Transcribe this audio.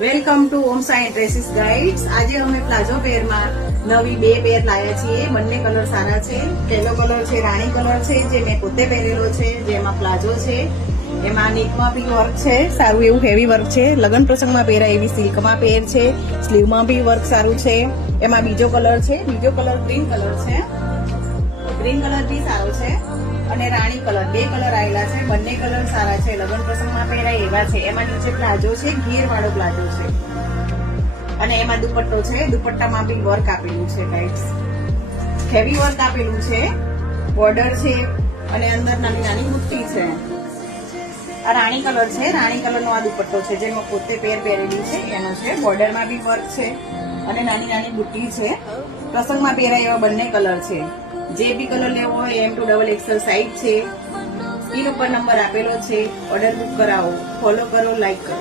Welcome to Om Sai dresses guides. આજે અમે palazzo પેરમાં નવી બે પેર લાવ્યા છીએ। બંને કલર સારા છે। પહેલો કલર છે રાણી કલર છે, જે મેં પોતે પહેરેલો છે, જેમાં પ્લાઝો છે, એમાં નેકમાં બી વર્ક છે, સારું એવું હેવી વર્ક છે। લગ્ન પ્રસંગમાં પહેરાય એવી સિલ્કમાં પેર છે। સ્લીવમાં બી વર્ક સારું છે। એમાં બીજો કલર છે, બીજો કલર ગ્રીન કલર છે, ગ્રીન કલર બી સારો છે। અને રાણી કલર, બે કલર આવેલા છે, બંને કલર સારા છે, લગ્ન પ્રસંગમાં પહેરાય એવા છે। એમાં નીચે પ્લાઝો છે, ઘેર વાળો પ્લાઝો છે, અને એમાં દુપટ્ટો છે। દુપટ્ટામાં બી વર્ક આપેલું છે ગાઈડ્સ, હેવી વર્ક આપેલું છે, બોર્ડર છે, અને અંદર નાની નાની બુટ્ટી છે। આ રાણી કલર છે, રાણી કલરનો આ દુપટ્ટો છે, જે મેં પોતે પેર પહેરેલી છે એનો છે। બોર્ડરમાં બી વર્ક છે અને નાની નાની બુટ્ટી છે। પ્રસંગમાં પહેરાય એવા બંને કલર છે। જે બી કલર લેવો હોય M2XXL સાઈઝ છે। સ્ક્રીન ઉપર નંબર આપેલો છે, ઓર્ડર બુક કરાવો, ફોલો કરો, લાઈક કરો।